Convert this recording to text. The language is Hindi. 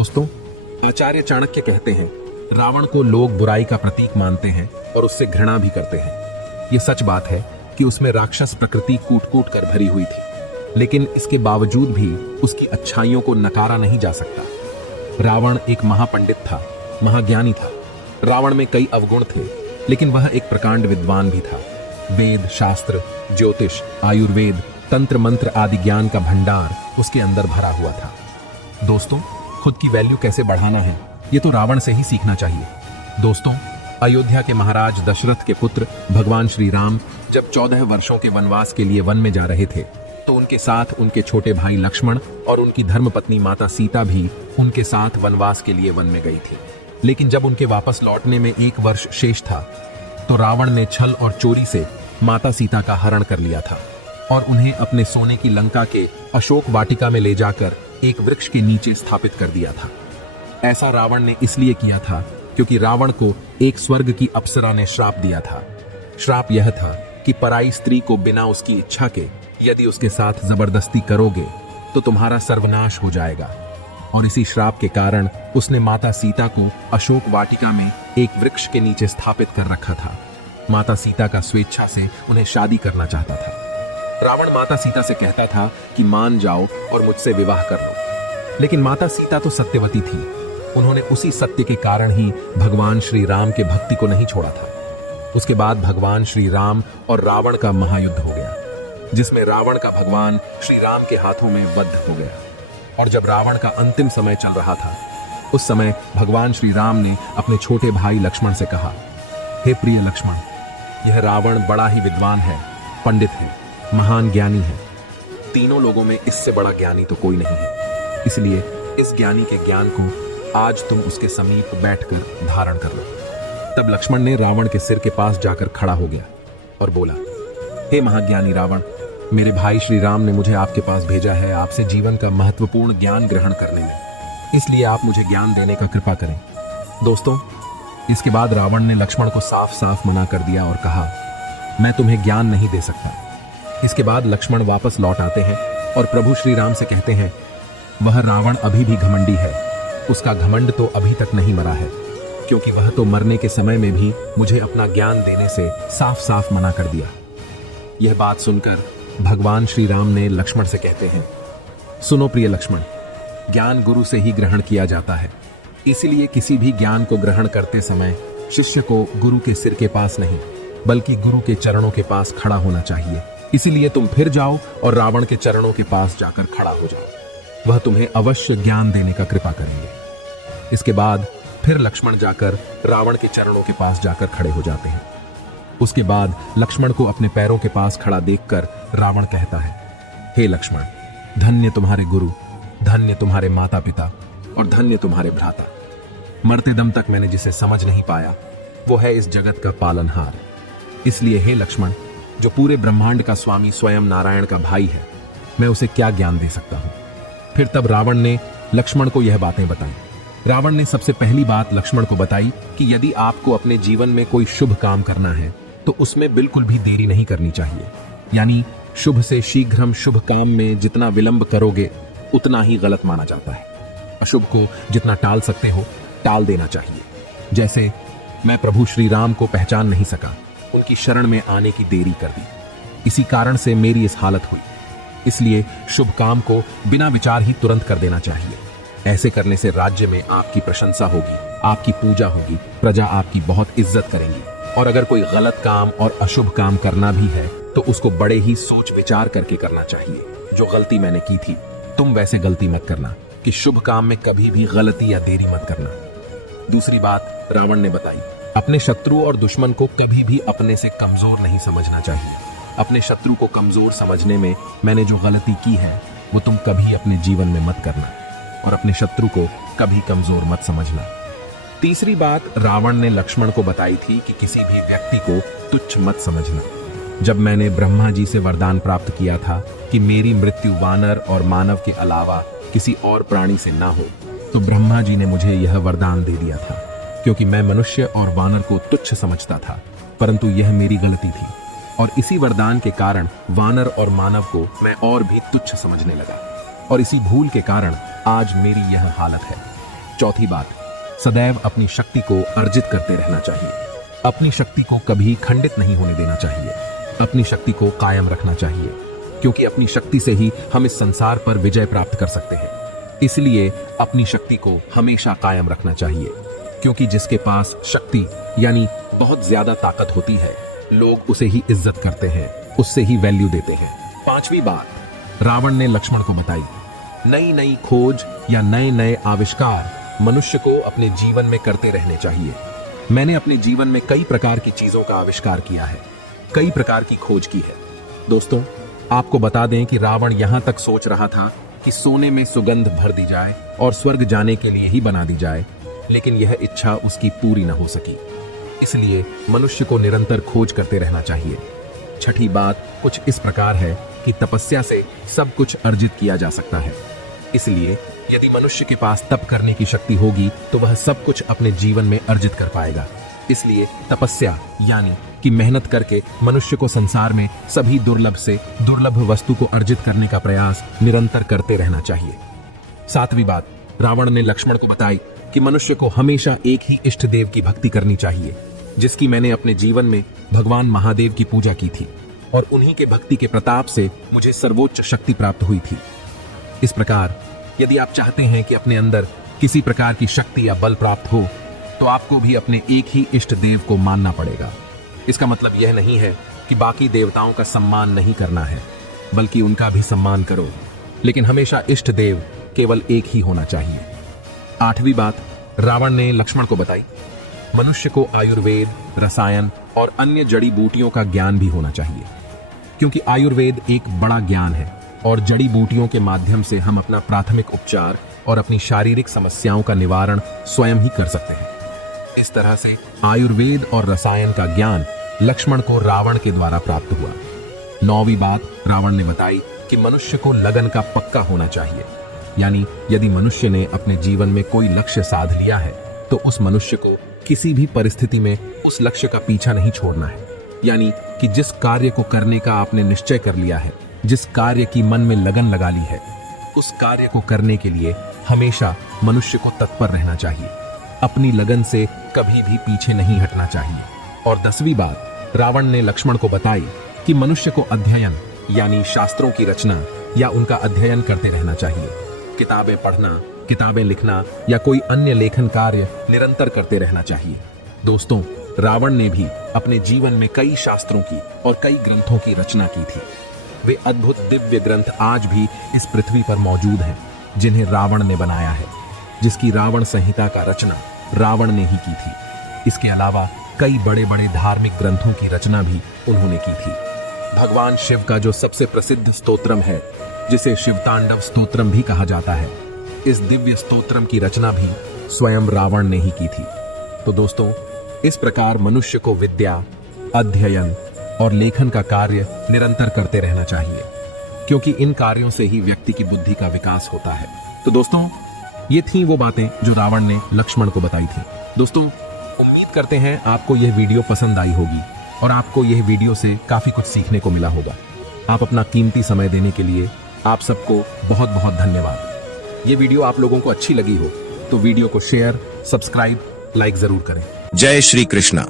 दोस्तों, आचार्य चाणक्य कहते हैं, रावण को लोग बुराई का प्रतीक मानते हैं और उससे घृणा भी करते हैं। ये सच बात है कि उसमें राक्षस प्रकृति कूट कूट कर भरी हुई थी, लेकिन इसके बावजूद भी उसकी अच्छाइयों को नकारा नहीं जा सकता। रावण एक महापंडित था, महाज्ञानी था। रावण में कई अवगुण थे, लेकिन वह एक प्रकांड विद्वान भी था। वेद, शास्त्र, ज्योतिष, आयुर्वेद, तंत्र मंत्र आदि ज्ञान का भंडार उसके अंदर भरा हुआ था। दोस्तों, खुद की वैल्यू कैसे बढ़ाना है, ये तो रावण से ही सीखना चाहिए। दोस्तों, अयोध्या के महाराज दशरथ के पुत्र भगवान श्री राम जब 14 वर्षों के वनवास के लिए वन में जा रहे थे, तो उनके साथ उनके छोटे भाई लक्ष्मण और उनकी धर्मपत्नी माता सीता भी उनके साथ वनवास के लिए वन में गई थी। लेकिन जब उनके वापस लौटने में 1 वर्ष शेष था, तो रावण ने छल और चोरी से माता सीता का हरण कर लिया था और उन्हें अपने सोने की लंका के अशोक वाटिका में ले जाकर एक वृक्ष के नीचे स्थापित कर दिया था। ऐसा रावण ने इसलिए किया था क्योंकि रावण को एक स्वर्ग की अप्सरा ने श्राप दिया था। श्राप यह था कि पराई स्त्री को बिना उसकी इच्छा के यदि उसके साथ जबरदस्ती करोगे तो तुम्हारा सर्वनाश हो जाएगा। और इसी श्राप के कारण उसने माता सीता को अशोक वाटिका में एक वृक्ष के नीचे स्थापित कर रखा था। माता सीता का स्वेच्छा से उन्हें शादी करना चाहता था। रावण माता सीता से कहता था कि मान जाओ और मुझसे विवाह कर लो, लेकिन माता सीता तो सत्यवती थी। उन्होंने उसी सत्य के कारण ही भगवान श्री राम के भक्ति को नहीं छोड़ा था। उसके बाद भगवान श्री राम और रावण का महायुद्ध हो गया, जिसमें रावण का भगवान श्री राम के हाथों में वध हो गया। और जब रावण का अंतिम समय चल रहा था, उस समय भगवान श्री राम ने अपने छोटे भाई लक्ष्मण से कहा, हे प्रिय लक्ष्मण, यह रावण बड़ा ही विद्वान है, पंडित है, महान ज्ञानी है। तीनों लोगों में इससे बड़ा ज्ञानी तो कोई नहीं है। इसलिए इस ज्ञानी के ज्ञान को आज तुम उसके समीप बैठकर धारण कर लो। तब लक्ष्मण ने रावण के सिर के पास जाकर खड़ा हो गया और बोला, हे महाज्ञानी रावण, मेरे भाई श्री राम ने मुझे आपके पास भेजा है आपसे जीवन का महत्वपूर्ण ज्ञान ग्रहण करने में, इसलिए आप मुझे ज्ञान देने का कृपा करें। दोस्तों, इसके बाद रावण ने लक्ष्मण को साफ साफ मना कर दिया और कहा, मैं तुम्हें ज्ञान नहीं दे सकता। इसके बाद लक्ष्मण वापस लौट आते हैं और प्रभु श्री राम से कहते हैं, वह रावण अभी भी घमंडी है, उसका घमंड तो अभी तक नहीं मरा है, क्योंकि वह तो मरने के समय में भी मुझे अपना ज्ञान देने से साफ साफ मना कर दिया। यह बात सुनकर भगवान श्री राम ने लक्ष्मण से कहते हैं, सुनो प्रिय लक्ष्मण, ज्ञान गुरु से ही ग्रहण किया जाता है, इसलिए किसी भी ज्ञान को ग्रहण करते समय शिष्य को गुरु के सिर के पास नहीं, बल्कि गुरु के चरणों के पास खड़ा होना चाहिए। इसीलिए तुम फिर जाओ और रावण के चरणों के पास जाकर खड़ा हो जाओ, वह तुम्हें अवश्य ज्ञान देने का कृपा करेंगे। इसके बाद फिर लक्ष्मण जाकर रावण के चरणों के पास जाकर खड़े हो जाते हैं। उसके बाद लक्ष्मण को अपने पैरों के पास खड़ा देखकर रावण कहता है, हे लक्ष्मण, धन्य तुम्हारे गुरु, धन्य तुम्हारे माता पिता और धन्य तुम्हारे भ्राता। मरते दम तक मैंने जिसे समझ नहीं पाया वो है इस जगत का पालनहार। इसलिए हे लक्ष्मण, जो पूरे ब्रह्मांड का स्वामी स्वयं नारायण का भाई है, मैं उसे क्या ज्ञान दे सकता हूं। फिर तब रावण ने लक्ष्मण को यह बातें बताई। रावण ने सबसे पहली बात लक्ष्मण को बताई कि यदि आपको अपने जीवन में कोई शुभ काम करना है तो उसमें बिल्कुल भी देरी नहीं करनी चाहिए। यानी शुभ से शीघ्रम शुभ काम में जितना विलंब करोगे उतना ही गलत माना जाता है। अशुभ को जितना टाल सकते हो टाल देना चाहिए। जैसे मैं प्रभु श्री राम को पहचान नहीं सका, उनकी शरण में आने की देरी कर दी, इसी कारण से मेरी इस हालत हुई। इसलिए शुभ काम को बिना विचार ही तुरंत कर देना चाहिए। ऐसे करने से राज्य में आपकी प्रशंसा होगी, आपकी पूजा होगी, प्रजा आपकी बहुत इज्जत करेंगी। और अगर कोई गलत काम और अशुभ काम करना भी है तो उसको बड़े ही सोच विचार करके करना चाहिए। जो गलती मैंने की थी, तुम वैसे गलती मत करना कि शुभ काम में कभी भी गलती या देरी मत करना। दूसरी बात रावण ने बताई, अपने शत्रु और दुश्मन को कभी भी अपने से कमजोर नहीं समझना चाहिए। अपने शत्रु को कमजोर समझने में मैंने जो गलती की है वो तुम कभी अपने जीवन में मत करना, और अपने शत्रु को कभी कमजोर मत समझना। तीसरी बात रावण ने लक्ष्मण को बताई थी कि किसी भी व्यक्ति को तुच्छ मत समझना। जब मैंने ब्रह्मा जी से वरदान प्राप्त किया था कि मेरी मृत्यु वानर और मानव के अलावा किसी और प्राणी से ना हो, तो ब्रह्मा जी ने मुझे यह वरदान दे दिया था, क्योंकि मैं मनुष्य और वानर को तुच्छ समझता था, परंतु यह मेरी गलती थी और इसी वरदान के कारण वानर और मानव को मैं और भी तुच्छ समझने लगा, और इसी भूल के कारण आज मेरी यह हालत है। चौथी बात, सदैव अपनी शक्ति को अर्जित करते रहना चाहिए। अपनी शक्ति को कभी खंडित नहीं होने देना चाहिए। अपनी शक्ति को कायम रखना चाहिए, क्योंकि अपनी शक्ति से ही हम इस संसार पर विजय प्राप्त कर सकते हैं। इसलिए अपनी शक्ति को हमेशा कायम रखना चाहिए, क्योंकि जिसके पास शक्ति यानी बहुत ज्यादा ताकत होती है, लोग उसे ही इज्जत करते हैं, उससे ही वैल्यू देते हैं। पांचवी बात, रावण ने लक्ष्मण को बताई, नई नई खोज या नए नए आविष्कार मनुष्य को अपने जीवन में करते रहने चाहिए। मैंने अपने जीवन में कई प्रकार की चीजों का आविष्कार किया है, कई प्रकार की खोज की है। दोस्तों, आपको बता दें कि रावण यहां तक सोच रहा था कि सोने में सुगंध भर दी जाए और स्वर्ग जाने के लिए ही बना दी जाए, लेकिन यह इच्छा उसकी पूरी न हो सकी। इसलिए मनुष्य को निरंतर खोज करते रहना चाहिए। छठी बात कुछ इस प्रकार है कि तपस्या से सब कुछ अर्जित किया जा सकता है। इसलिए यदि मनुष्य के पास तप करने की शक्ति होगी तो वह सब कुछ अपने जीवन में अर्जित कर पाएगा। इसलिए तपस्या यानी कि मेहनत करके मनुष्य को संसार में सभी दुर्लभ से दुर्लभ वस्तु को अर्जित करने का प्रयास निरंतर करते रहना चाहिए। सातवीं बात, रावण ने लक्ष्मण को बताई कि मनुष्य को हमेशा एक ही इष्ट देव की भक्ति करनी चाहिए, जिसकी मैंने अपने जीवन में भगवान महादेव की पूजा की थी और उन्हीं के भक्ति के प्रताप से मुझे सर्वोच्च शक्ति प्राप्त हुई थी। इस प्रकार यदि आप चाहते हैं कि अपने अंदर किसी प्रकार की शक्ति या बल प्राप्त हो, तो आपको भी अपने एक ही इष्ट देव को मानना पड़ेगा। इसका मतलब यह नहीं है कि बाकी देवताओं का सम्मान नहीं करना है, बल्कि उनका भी सम्मान करो, लेकिन हमेशा इष्ट देव केवल एक ही होना चाहिए। आठवीं बात, रावण ने लक्ष्मण को बताई, मनुष्य को आयुर्वेद, रसायन और अन्य जड़ी बूटियों का ज्ञान भी होना चाहिए, क्योंकि आयुर्वेद एक बड़ा ज्ञान है और जड़ी बूटियों के माध्यम से हम अपना प्राथमिक उपचार और अपनी शारीरिक समस्याओं का निवारण स्वयं ही कर सकते हैं। इस तरह से आयुर्वेद और रसायन का ज्ञान लक्ष्मण को रावण के द्वारा प्राप्त हुआ। नौवीं बात, रावण ने बताई कि मनुष्य को लगन का पक्का होना चाहिए, यानी यदि मनुष्य ने अपने जीवन में कोई लक्ष्य साध लिया है तो उस मनुष्य को किसी भी परिस्थिति में उस लक्ष्य का पीछा नहीं छोड़ना है। यानी कि जिस कार्य को करने का आपने निश्चय कर लिया है, जिस कार्य की मन में लगन लगा ली है, उस कार्य को करने के लिए हमेशा मनुष्य को तत्पर रहना चाहिए। अपनी लगन से कभी भी पीछे नहीं हटना चाहिए। और 10वीं बात, रावण ने लक्ष्मण को बताई कि मनुष्य को अध्ययन यानी शास्त्रों की रचना या उनका अध्ययन करते रहना चाहिए। किताबें पढ़ना, किताबें लिखना या कोई अन्य लेखन कार्य निरंतर करते रहना चाहिए। दोस्तों, रावण ने भी अपने जीवन में कई शास्त्रों की और कई ग्रंथों की रचना की थी। वे अद्भुत दिव्य ग्रंथ आज भी इस पृथ्वी पर मौजूद हैं, जिन्हें रावण ने बनाया है, जिसकी रावण संहिता का रचना रावण ने ही की थी। इसके अलावा कई बड़े बड़े धार्मिक ग्रंथों की रचना भी उन्होंने की थी। भगवान शिव का जो सबसे प्रसिद्ध स्तोत्रम है, जिसे शिवतांडव स्तोत्रम भी कहा जाता है, इस दिव्य स्तोत्रम की रचना भी स्वयं रावण ने ही की थी। तो दोस्तों, इस प्रकार मनुष्य को विद्या, अध्ययन और लेखन का कार्य निरंतर करते रहना चाहिए, क्योंकि इन कार्यों से ही व्यक्ति की बुद्धि का विकास होता है। तो दोस्तों, ये थी वो बातें जो रावण ने लक्ष्मण को बताई थी। दोस्तों, उम्मीद करते हैं आपको यह वीडियो पसंद आई होगी और आपको यह वीडियो से काफी कुछ सीखने को मिला होगा। आप अपना कीमती समय देने के लिए आप सबको बहुत बहुत धन्यवाद। ये वीडियो आप लोगों को अच्छी लगी हो तो वीडियो को शेयर, सब्सक्राइब, लाइक जरूर करें। जय श्री कृष्णा।